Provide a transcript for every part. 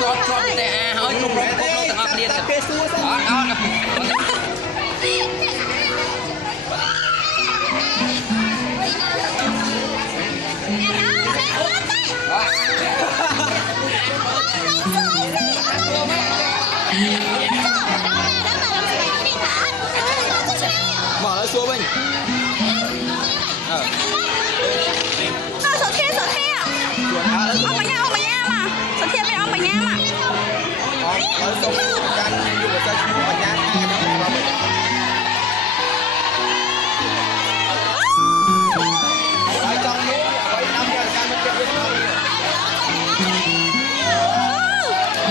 ជាប់តែហើយគ្រប់រងគ្រប់ទាំងអស់គ្នាគេសួរសិនអត់មកសួរវិញសុធាអស់បញ្ញាមកសុធាមានអស់បញ្ញាមកហើយសូមកាន់យុវជនឈ្មោះបញ្ញាហើយចង់នោះអ្វីតាមការមិនចិត្តវិញ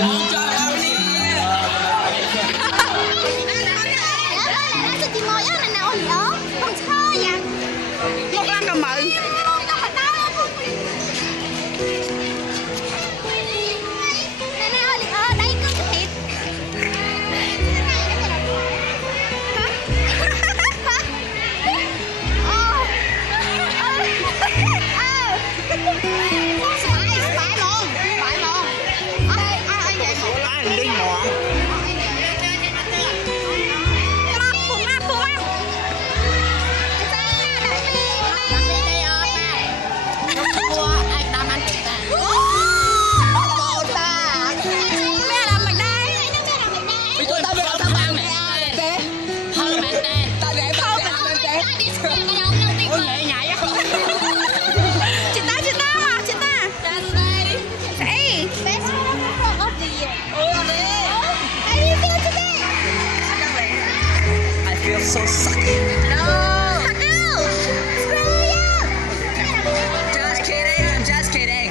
មកចង់ដល់នេះសុទីមកយ៉ាងណាអូនអូបងឆើយ៉ាងមកឡើងក៏មើលSo sucky. No. Just kidding. I'm just kidding.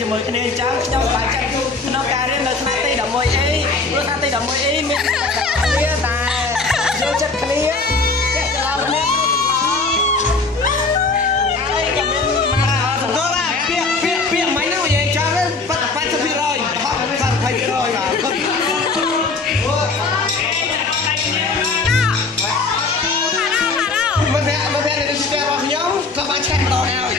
ជាមួយគ្នាអញ្ចឹងខ្ញុំសប្បាយចិត្តក្នុងការរៀននៅថ្នាក់ទី 11A ព្រោះថ្នាក់ទី 11A មានគ្នាតែយល់ចិត្តគ្នាចេះច្រឡំគ្នាហើយក៏មានមកសង្កត់ថាពាក្យមិញហ្នឹងនិយាយចឹង80% 20% បាទមើលអ្នកនៅទីរបស់ខ្ញុំក៏បានឆ្កាច់ម្ដងហើយ